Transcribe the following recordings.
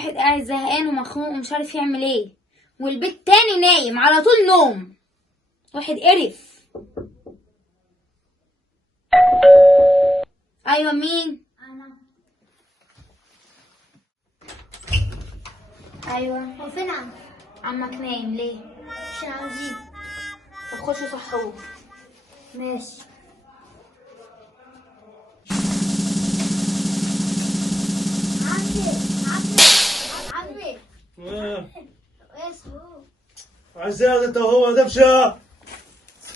واحد قاعد زهقان ومخنوق ومش عارف يعمل ايه، والبيت تاني نايم على طول نوم. واحد قرف. ايوه مين؟ انا. ايوه. هو فين عمك؟ عمك نايم ليه؟ مش عاوزين. طب خشوا صحوه. ماشي. عمي ايه اسمه عايزين انت وهو ده مشى.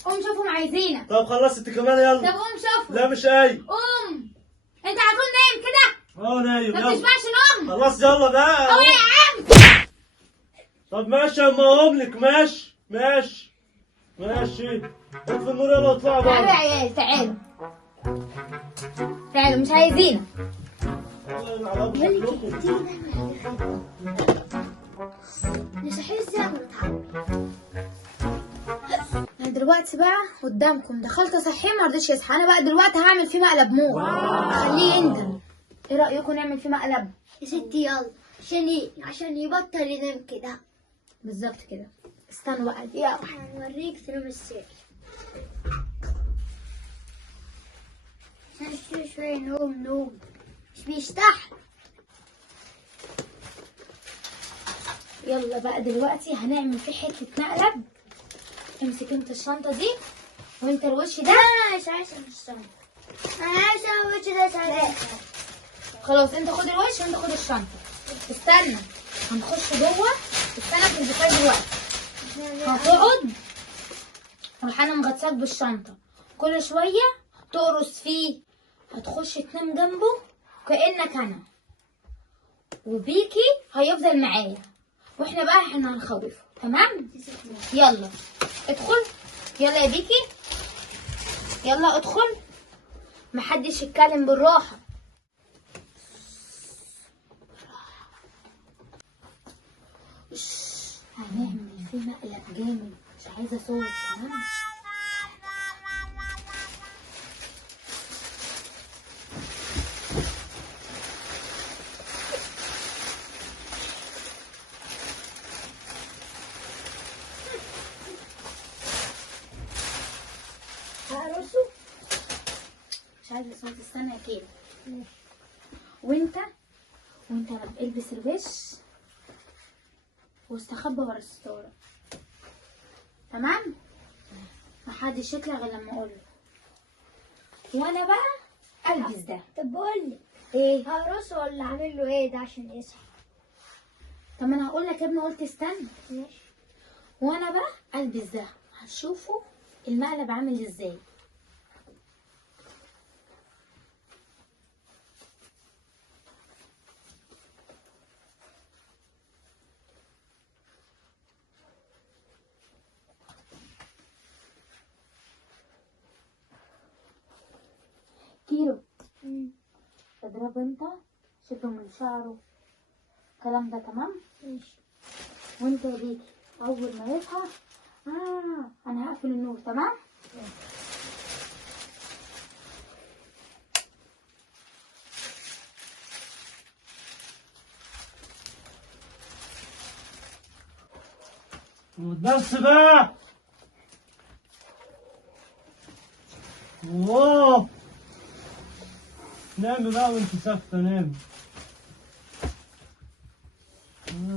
قوم شوفهم عايزينك. طب خلصت انت كمان طب يلا. قوم شوفهم. لا مش اي. قوم. انت على طول نايم كده؟ نايم ما يلا. بتشبعش نوم؟ خلاص يلا بقى. قوم يا عم. طب ماشي اما اقوم لك. ماشي اطفي النور يلا واطلعوا تعالوا يا بره. عيال تعالوا. تعالوا مش عايزينك. صحيح ازاي انا دلوقتي بقى قدامكم دخلت اصحيه ما رضيش يصحى. انا بقى دلوقتي هعمل فيه مقلب موت. خليه ينزل. ايه رايكم نعمل فيه مقلب؟ يا ستي يلا عشان يبطل ينام كده. بالظبط كده. استنوا بقى دقيقه. هنوريك تنام ازاي. شوية نوم مش بيستحمل. يلا بقى دلوقتي هنعمل فيه حته مقلب. امسك انت الشنطه دي وانت الوش ده. انا مش عايزة الشنطة. انا عايزة الوش ده شغال. خلاص انت خد الوش وانت خد الشنطه. استنى هنخش جوه. استنى في البيت دلوقتي. هتقعد فرحانه مغطساك بالشنطه. كل شويه تقرص فيه. هتخش تنام جنبه كانك انا. وبيكي هيفضل معايا. واحنا بقى هنخوفه. تمام؟ يلا ادخل. يلا يا بيكي. يلا ادخل. محدش يتكلم بالراحه. هنعمل فيه مقلب جامد. مش عايزه صوت. تمام؟ هقرصه. مش عايزه صوت. استنى كده. وانت بقى البس الوش واستخبى ورا الستاره. تمام؟ محدش يطلع غير لما اقوله. وانا بقى البس ده. طب بقول لي ايه؟ هقرصه ولا اعمل له ايه ده عشان يصحى؟ طب ما انا هقول لك يا ابني. قلت استنى. ماشي. وانا بقى البس ده. هتشوفوا المقلب عامل ازاي. كيلو اضربه انت. شده من شعره. الكلام ده تمام. ماشي. وانت يا بيكي اول ما يصحى انا هقفل النور. تمام؟ بس بقى. اوه نامي بقى وانت ساكتة. نامي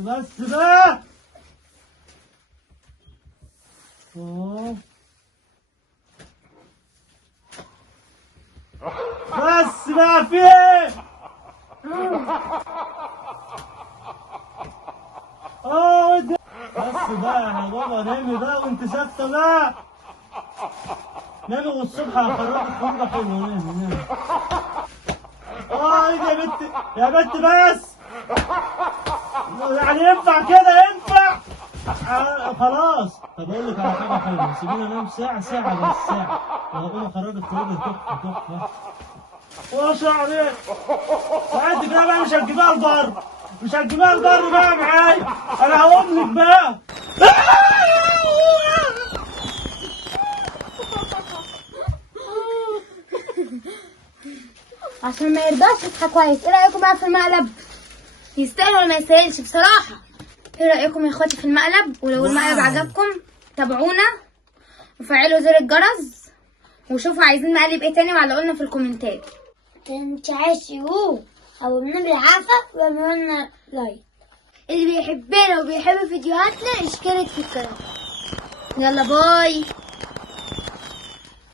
بس بقى. اوه بس بقى في ايه؟ بس بقى يا بابا. نامي بقى وانت ساكتة بقى. نامي والصبح هخرجك خروجة حلوة. نامي. ايه يا بنت يا بنت بس. يعني ينفع كده؟ ينفع؟ خلاص. طب اقول لك على حاجة حلوة. سيبيني انام ساعة بس ساعة. وهقوم اخرجك خروجة تحفة. ما شاء عليك. وانت كده بقى مش هتجيبها البر بقى معايا. انا هقوم لك بقى. عشان ما يرضاش يصحى كويس. ايه رايكم بقى في المقلب؟ يستاهل ولا ما يستاهلش بصراحة؟ ايه رأيكم يا اخواتي في المقلب؟ ولو المقلب عجبكم تابعونا وفعلوا زر الجرس وشوفوا عايزين نقلب ايه تاني وعلقوا لنا في الكومنتات. تنتعشوا او بالعافية واعملوا لنا لايك. اللي بيحبنا وبيحب فيديوهاتنا اشترك في القناة. يلا باي.